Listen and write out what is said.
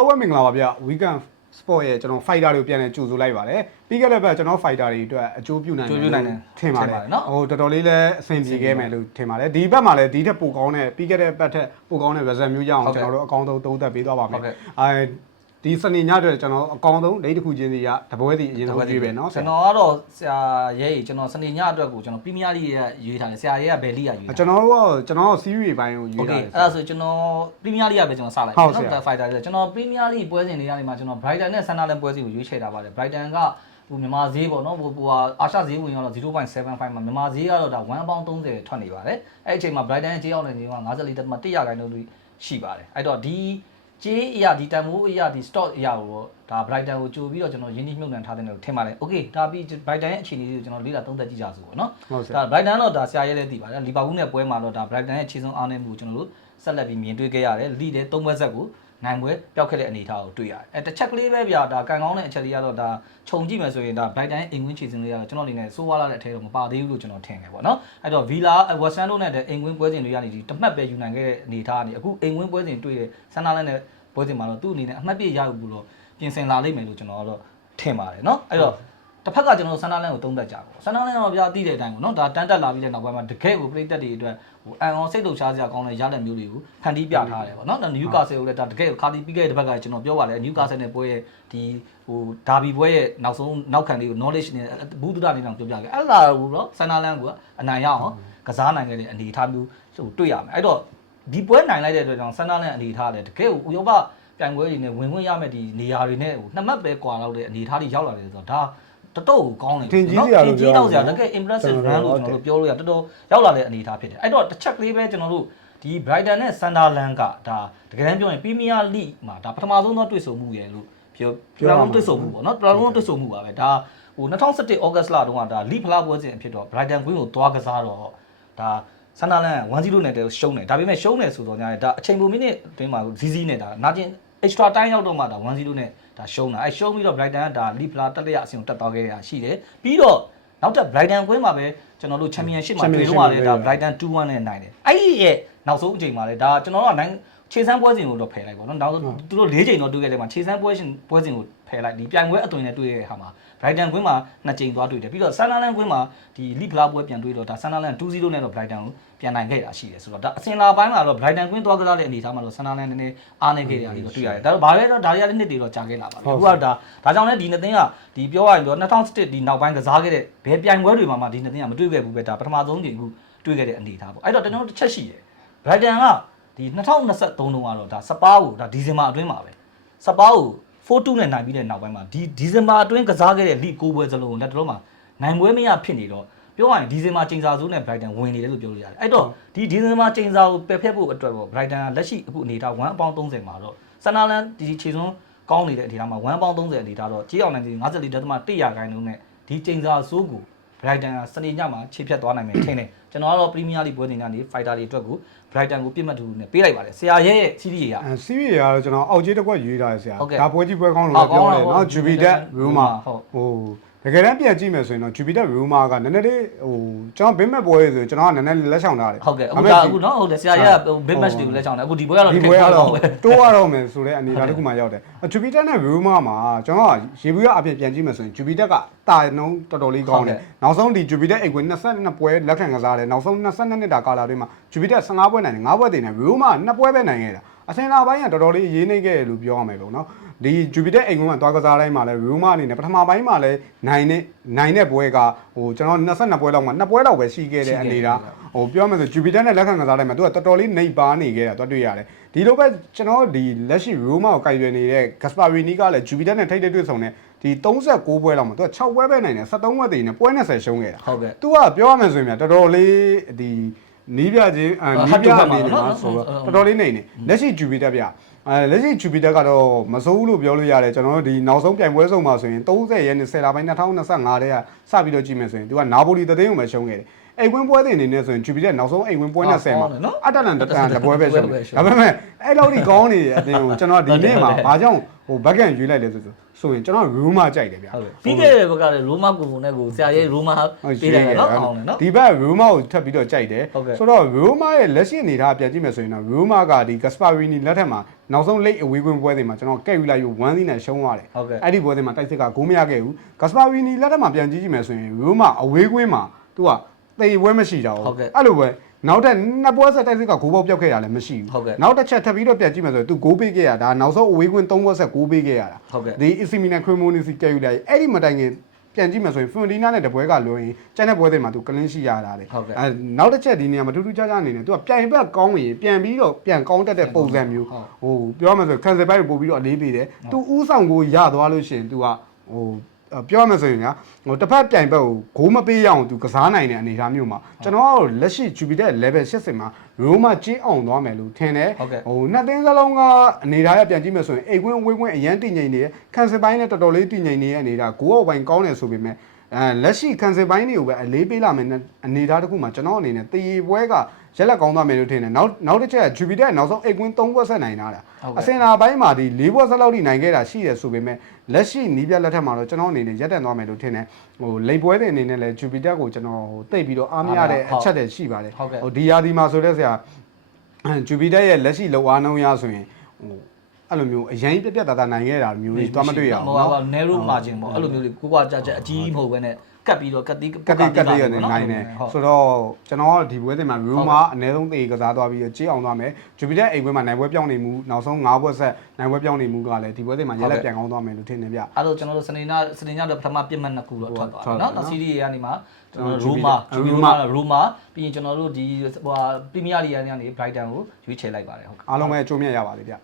အားလုံးပဲမင်္ဂလာပါဗျ weekend sport ရဲ့ကျွန်တော် fighter တွေကိုပြန်လည်ကြိုဆိုလိုက်ပါတယ်ပြီးခဲ့တဲ့ဘက်ကျွန်တော် fighter တွေအတွက်အကျိုးပြုနိုင်တယ်ထင်ပါတယ်ဟိုတော်တော်လေးလည်းအဆင်ပြေခဲ့မယ်လို့ထင်ပါတယ်ဒီဘက်မှာလည်းဒီထက်ပိုကောင်းတဲ့ပြီးခဲ့တဲ့ဘက်ထက်ပိုကောင်းတဲ့ result မျိုးရအောင်ကျွန်တော်တို့အကောင်းဆုံးသုံးသပ်ပေးသွားပါမယ်ဒီစနေညအတွက်ကျွန်တော်အကောင်းဆုံးဒိတ်တစ်ခုချင်းစီကတပွဲစီအရင်ဆုံးရွေးပဲเนาะကျွန်တော်ကတော့ဆရာရဲကျွန်တော်စနေညအတွက်ကိုကျွန်တော်ပရီးမီးယားလိရဲ့ရွေးထားတယ်ဆရာရဲကဘယ်လိကရွေးထားကျွန်တော် series ဘိုင်းကိုရွေးထားတယ်အဲ့ဒါဆိုကျွန်တော်ပရီးမီးယားလိကပဲကျွန်တော်စလိုက်เนาะ fighter တွေကျွန်တော်ပရီးမီးယားလိပွဲစဉ်တွေကနေမှာကျွန်တော် Brighton နဲ့ Sunderland ပွဲစဉ်ကိုရွေးချယ်ထားပါတယ် Brighton ကဟိုမြန်မာဈေးပေါ့နော်ဟိုအာရှဈေးဝင်တော့ 0.75 မှာမြန်မာဈေးကတော့ဒါ1.30ထွက်နေပါတယ်အဲ့အချိန်မှာ Brighton ရဲ့ဈေးရောက်နေချိန်မှာ54.1ရာခိုင်နှုန်းရှိပါတယ်အဲ့တော့ဒီကြေးအရာဒီတန်ဖိုးအရာဒီ stock အရာကိုဒါ Brighton ကိုကြိုပြီးတော့ကျွန်တော်ရင်းနှီးမြှုပ်နှံထားတယ်လို့ထင်ပါတယ် okay ဒါပြီး Brighton ရဲ့အခြေအနေတွေကိုကျွန်တော်လေ့လာသုံးသပ်ကြည့်ကြစို့ပေါ့နော်ဒါ Brighton တော့ဒါဆရာရဲလည်းသိပါတယ်လီဗာပူးနဲ့ပွဲမှာတော့ဒါ Brighton ရဲ့ခြေဆုံးအားနည်းမှုကိုကျွန်တော်တို့ဆက်လက်ပြီးမြင်တွေ့ခဲ့ရတယ်လိတဲ့3ပွဲဆက်ကိုနိုင်ပွဲပျောက်ခဲ့တဲ့အနေအထားကိုတွေ့ရတယ်အဲတစ်ချက်ကလေးပဲဗျာဒါကန်ကောင်းတဲ့အချက်လေးကတော့ဒါခြုံကြည့်မယ်ဆိုရင်ဒါ Brighton ရဲ့အိမ်ကွင်းခြေစင်းလေးကတော့ကျွန်တော်အနေနဲ့စိုးဝါလာတဲ့အထဲတော့မပါသေးဘူးလို့ကျွန်တော်ထင်တယ်ပေါ့နော်အဲ့တော့ Villa West Ham တို့နဲ့အိမ်ကွင်းပွဲစဉ်တွေကနေဒီတမှတ်ပဲယူနိုင်ခဲ့တဲ့အနေအထားကနေအခုအိမ်ကွင်းပွဲစဉ်တွေ့တဲ့ Sunderland နဲ့ပွဲစဉ်မှာတော့သူ့အနေနဲ့အမှတ်ပြရယူပြီးတော့ပြင်ဆင်လာလိမ့်မယ်လို့ကျွန်တော်ကတော့ထင်ပါတယ်เนาะအဲ့တော့တစ်ဖက်ကကျွန်တော် Sunderland ကိုသုံးသပ်ကြပါဘော Sunderland တော့ဗျာသိတဲ့အတိုင်းပေါ့เนาะဒါတန်းတက်လာပြီးတဲ့နောက်ပိုင်းမှာတကယ်ကိုပြည်သက်တွေအတွက်ဟိုအန်အောင်စိတ်လှုပ်ရှားစရာကောင်းတဲ့ရလက်မျိုးတွေကိုဖန်တီးပြထားတယ်ပေါ့เนาะ Newcastle ကိုလည်းဒါတကယ်ခါတီးပြီးခဲ့တဲ့ဘက်ကကျွန်တော်ပြောပါတယ် Newcastle နဲ့ပွဲရဲ့ဒီဟိုဒါဘီပွဲရဲ့နောက်ဆုံးနောက်ခံလေးကို knowledge နဲ့ဘူးတုဒနေအောင်ပြောပြခဲ့အဲ့လာကိုတော့ Sunderland ကအနိုင်ရအောင်ကစားနိုင်ခဲ့တဲ့အနေအထားမျိုးဟိုတွေ့ရမယ်အဲ့တော့ဒီပွဲနိုင်လိုက်တဲ့အတွက်ကြောင့် Sunderland အနေအထားလည်းတကယ်ကိုဥရောပပြိုင်ပွဲတွေနဲ့ဝင်ခွင့်ရမယ့်ဒီနေရာတွေနဲ့ဟိုနှစ်မှတ်ပဲကွာလောက်တဲ့အနေအထားတွေရောက်လာတယ်ဆိုတော့ဒါတော်တော်ကိုကောင်းတယ်ထင်ကြီးတောက်စရာတကယ် impressive run လို့ကျွန်တော်တို့ပြောလို့ရတော်တော်ရောက်လာတဲ့အနေအထားဖြစ်တယ်အဲ့တော့တစ်ချက်ကလေးပဲကျွန်တော်တို့ဒီ Brighton နဲ့ Sunderland ကဒါတကယ်တမ်းပြောရင် Premier League မှာဒါပထမဆုံးသောတွေ့ဆုံမှုရယ်လို့ပြောလုံးတွေ့ဆုံမှုပေါ့နော်ပထမဆုံးတွေ့ဆုံမှုပါပဲဒါဟို2017 August လတုန်းကဒါ League ဖလားပွဲစဉ်အဖြစ်တော့ Brighton ကွင်းကိုသွားကစားတော့ဒါSunderland 1-0နဲ့တည်းရှုံးတယ်ဒါပေမဲ့ရှုံးတယ်ဆိုတော့ညာဒါအချိန်ပိုမိနစ်အတွင်းမှာဇီးဇီးနဲ့ဒါနာကျင် extra time ရောက်တော့မှဒါ 1-0 နဲ့ဒါရှုံးတာအဲရှုံးပြီးတော့ Brighton ကဒါ League ဖလားတက်လက်ရအဆင့်ကိုတက်သွားခဲ့ရရှိတယ်ပြီးတော့နောက်ထပ် Brighton ကွင်းမှာပဲကျွန်တော်တို့ Championship မှာတွေ့တော့ရတယ်ဒါ Brighton 2-1 နဲ့နိုင်တယ်အဲ့ဒီရဲ့နောက်ဆုံးအချိန်မှာလေဒါကျွန်တော်တို့ကနိုင်ခြေစမ်းပွဲစဉ်ကိုတော့ဖယ်လိုက်ပေါ့နော်နောက်ဆုံးသူတို့၄ချိန်တော့တွေ့ခဲ့တယ်မှာခြေစမ်းပွဲစဉ်ကိုဖယ်လိုက်ဒီပြိုင်ပွဲအသွင်နဲ့တွေ့ရတဲ့ဟာမှာ Brighton ကွင်းမှာ2ချိန်သွားတွေ့တယ်ပြီးတော့ Sunderland ကွင်းမှာဒီ League ဖလားပွဲပြန်တွေ့တော့ဒါ Sunderland 2-0 နဲ့တော့ Brighton ကိုပြန်နိုင်ခဲ့တာရှိတယ်ဆိုတော့ဒါအစင်လာပိုင်းမှာတော့ Brighton ကွင်းသွားကြတဲ့အနေအထားမှာတော့ Sunderland နည်းနည်းအားနေခဲ့တယ်လို့တွေ့ရတယ်ဒါတော့ဘာလဲတော့ဒါရီယာနှစ်တွေတော့ကြာခဲ့လာပါပြီအခုကဒါကြောင့်လည်းဒီနှစ်သင်းကဒီပြောရရင်တော့2017ဒီနောက်ပိုင်းကစားခဲ့တဲ့ဘယ်ပြိုင်ပွဲတွေမှာဒီနှစ်သင်းကမတွေ့ခဲ့ဘူးပဲဒါပထမဆုံးချိန်ခုတွေ့ခဲ့တဲ့အနေအထားပေါ့အဲ့တော့ကျွန်တော်တို့တစ်ချက်ရှိတယ် Brighton ကဒီ2023တုန်းကတော့ဒါစပါးကိုဒါဒီဇင်ဘာအတွင်းမှာပဲစပါးကို4-2နဲ့နိုင်ပြီးတဲ့နောက်ပိုင်းမှာဒီဇင်ဘာအတွင်းကစားခဲ့တဲ့ League 9ပွဲစလုံးလက်တော်မှာနိုင်ပွဲမရဖြစ်နေတော့ပြောရရင်ဒီဇင်ဘာချိန်စာစိုးနဲ့ Brighton ဝင်နေတယ်လို့ပြောလို့ရတယ်အဲ့တော့ဒီဇင်ဘာချိန်စာကိုပယ်ဖျက်ဖို့အတွက်ပေါ့ Brighton ကလက်ရှိအခုအနေထား1.30မှာတော့ Sunderland ဒီခြေစွန်းကောင်းနေတဲ့အနေထားမှာ1.30အနေထားတော့ကြေးအောင်နိုင်54.1ရာခိုင်နှုန်းနဲ့ဒီချိန်စာစိုးကို Brighton ကစနေညမှာခြေဖြတ်သွားနိုင်မယ်ထင်တယ်ကျွန်တော်ကတော့ Premier League ပွဲစဉ်ကနေ Fighter တွေအတွက်ကို Brighton ကိုပြစ်မှတ်တူနဲ့ပေးလိုက်ပါတယ်ဆရာရဲ့ series ရseries ရတော့ကျွန်တော်အောက်ခြေတစ်ခွက်ရွေးထားတယ်ဆရာဒါပွဲကြီးပွဲကောင်းလို့ပြောတယ်เนาะ Jupiter Roma ဟိုတကယ်တမ်းပြန်ကြည့်မယ်ဆိုရင်တော့ Jupiter Roma ကနည်းနည်းလေးဟိုကျွန်တော် big match ပွဲဆိုကျွန်တော်ကနည်းနည်းလက်ဆောင်ထားတယ်ဟုတ်ကဲ့အခုเนาะဟုတ်တယ်ဆရာရဲ့ big match တွေကိုလက်ဆောင်တယ်အခုဒီပွဲကတော့တိုးရတော့မယ်ဆိုတဲ့အနေအထားတစ်ခုမှရောက်တယ် Jupiter နဲ့ Roma မှာကျွန်တော်ကရေဘူးရအဖြစ်ပြန်ကြည့်မယ်ဆိုရင် Jupiter ကတာနှုံးတော်တော်လေးကောင်းတယ်နောက်ဆုံးဒီ Jupiter အိတ်ကွင်း22ပွဲလက်ခံကစားတယ်နောက်ဆုံး22နှစ်တာကာလအတွင်းမှာ Jupiter 15ပွဲနိုင်တယ်5ပွဲတင်တယ် Roma 2ပွဲပဲနိုင်ခဲ့တာအစင်လာပိုင်းကတော်တော်လေးရေးနေခဲ့တယ်လို့ပြောရမယ်ပေါ့နော်ဒီ Jupiter အိမ်ကွင်းကသွားကစားတိုင်းမှာလဲ Roma အနေနဲ့ပထမပိုင်းမှာလဲနိုင်တဲ့ပွဲကဟိုကျွန်တော်22ပွဲလောက်မှာ2ပွဲလောက်ပဲရှိခဲ့တဲ့အနေဒါဟိုပြောမယ်ဆို Jupiter နဲ့လက်ခံကစားတိုင်းမှာသူကတော်တော်လေးနှိပ်ပါနေခဲ့တာတွေ့ရတယ်ဒီလိုပဲကျွန်တော်ဒီလက်ရှိ Roma ကိုကိုင်ရွယ်နေတဲ့ Gasparini ကလည်း Jupiter နဲ့ထိပ်တွေ့ဆုံတဲ့ဒီ36ပွဲလောက်မှာသူက6ပွဲပဲနိုင်တယ်73ပွဲတည်နေပွဲ20ရှုံးခဲ့တာဟုတ်ကဲ့သူကပြောရမယ်ဆိုရင်တော်တော်လေးဒီနီးပြချင်းနီးပြအနေနဲ့မှာဆိုတော့တော်တော်လေးနေနေလက်ရှိ Jupiter ဗျလက်ရှိ Jupiter ကတော့မစိုးဘူးလို့ပြောလို့ရတယ်ကျွန်တော်တို့ဒီနောက်ဆုံးပြိုင်ပွဲဆုံးမှာဆိုရင်30ရက်နေ့10လပိုင်း2025တည်းကစပြီးတော့ကြည့်မယ်ဆိုရင်သူကနာပိုလီတသိန်းကိုပဲရှုံးခဲ့တယ် အိမ်ဝင်ပွဲတွေအနေနဲ့ဆိုရင် Jupiter နောက်ဆုံးအိမ်ဝင်ပွဲနဲ့10မှာအတလန်တပွဲပဲရှိတယ်ဒါပေမဲ့အဲ့လောက်ဒီကောင်းနေတဲ့အပြင်ကိုကျွန်တော်ဒီနေ့မှာဘာကြောင့်ဟိုဘက်ကန်ရွေးလိုက်လဲဆိုရင်ကျွန်တော် Roma ကြိုက်တယ်ဗျာပြီးခဲ့တဲ့ဘက်ကလည်း Roma ကိုနဲ့ကိုဆရာကြီး Roma ပေးတယ်နော်အောင်တယ်နော်ဒီဘက် Roma ကိုထပ်ပြီးတော့ကြိုက်တယ်ဆိုတော့ Roma ရဲ့လက်ရှိအနေထားပြန်ကြည့်မယ်ဆိုရင်တော့ Roma ကဒီ Gasparini လက်ထက်မှာနောက်ဆုံး late away win ပွဲတွေမှာကျွန်တော်ကဲယူလိုက်ယူ1-0နဲ့ရှုံးသွားတယ်အဲ့ဒီပွဲတွေမှာတိုက်စစ်ကဂိုးမရခဲ့ဘူး Gasparini လက်ထက်မှာပြန်ကြည့်မယ်ဆိုရင် Roma away win မှာသူကတေပွဲမရှိကြဘူးအဲ့လိုပဲနောက်တဲ့နှစ်ပွဲဆက်တိုက်စစ်ကဂိုးပေါက်ပြောက်ခဲ့ရလည်းမရှိဘူးနောက်တစ်ချက်ထပ်ပြီးတော့ပြန်ကြည့်မယ်ဆိုရင်သူဂိုးပေးခဲ့ရတာနောက်ဆုံး away win 3ပွဲဆက်ဂိုးပေးခဲ့ရတာဒီ AC Milan Cremonese ကဲယူလိုက်အဲ့ဒီမတိုင်ခင်ပြန်ကြည့်မယ်ဆိုရင် Fiorentina နဲ့တပွဲကလွှဲရင်ကျန်တဲ့ပွဲတွေမှာသူကလင်းရှိရတာလေနောက်တစ်ချက်ဒီနေရာမှာထူးထူးခြားခြားအနေနဲ့သူကပြန်ဘက်ကောင်းရင်ပြန်ပြီးတော့ပြန်ကောင်းတတ်တဲ့ပုံစံမျိုးဟိုပြောမှဆိုခံစပိုင်းပို့ပြီးတော့အလေးပေးတယ်သူဥဆောင်ကိုရသွားလို့ရှိရင်သူကဟိုပြောမှဆိုရင်ညာဟိုတစ်ဖက်ပြိုင်ဘက်ကိုဂိုးမပေးရအောင်သူကစားနိုင်တဲ့အနေအထားမျိုးမှာကျွန်တော်ကတော့လက်ရှိ Jupiter level 80မှာ Roma ကြေးအောင်သွားမယ်လို့ထင်တယ်ဟိုနှစ်သင်းစလုံးကအနေအထားရပြန်ကြည့်မယ်ဆိုရင်အိမ်ကွင်းဝေးကွင်းအရန်တည်ငြိမ်နေခံစပိုင်းနဲ့တော်တော်လေးတည်ငြိမ်နေတဲ့အနေအထားဂိုးအောက်ပိုင်းကောင်းတယ်ဆိုပေမဲ့လက်ရှိခံစပိုင်းတွေကိုပဲအလေးပေးလာမယ်အနေအထားတစ်ခုမှာကျွန်တော်အနေနဲ့တည်ပွဲကရက်လက်ကောင်းသွားမယ်လို့ထင်တယ်နောက်တစ်ချက်က Jupiter နောက်ဆုံးအိမ်ကွင်း3ပွဲဆက်နိုင်တာအစင်လာပိုင်းမှာဒီ4ပွဲဆက်လောက်ထိနိုင်ခဲ့တာရှိတယ်ဆိုပေမဲ့လက်ရှိနီးပြလက်ထက်မှာတော့ကျွန်တော်အနေနဲ့ရက်တန်သွားမယ်လို့ထင်တယ်ဟိုလိပ်ပွဲတွေအနေနဲ့လည်း Jupiter ကိုကျွန်တော်တိတ်ပြီးတော့အားမရတဲ့အချက်တွေရှိပါတယ်ဟိုဒီယာဒီမှာဆိုတဲ့ဆရာ Jupiter ရဲ့လက်ရှိလောအားနှုံးရဆိုရင်ဟိုအဲ့လိုမျိုးအရင်ပြက်တာနိုင်ခဲ့တာမျိုးတွေသွားမတွေ့ရအောင်ဟိုက narrow margin ပေါ့အဲ့လိုမျိုးတွေကိုကြကြအကြီးမဟုတ်ဘဲနဲ့ကတ်ပြီးတော့ကတ်တီးရနေနိုင်တယ်ဆိုတော့ကျွန်တော်ဒီပွဲတွေမှာ Roma အနည်းဆုံးတေကစားသွားပြီးကြေးအောင်သွားမယ် Jupiter အိမ်ပွဲမှာနိုင်ပွဲပြောင်းနေမှုနောက်ဆုံး9ပွဲဆက်နိုင်ပွဲပြောင်းနေမှုကလည်းဒီပွဲတွေမှာရက်လက်ပြန်ကောင်းသွားမယ်လို့ထင်နေဗျအဲ့တော့ကျွန်တော်တို့စနေညတော့ပထမပြစ်မှတ်2ခုတော့ထွက်သွားတယ်နော်စီးရီးကနေမှာကျွန်တော် Roma ပြီးရင်ကျွန်တော်တို့ဒီဟိုပရီးမီးယားလိဂ်ကနေ Brighton ကိုရွေးချယ်လိုက်ပါတယ်ဟုတ်အားလုံးပဲအကျိုးမြတ်ရပါလေဗျ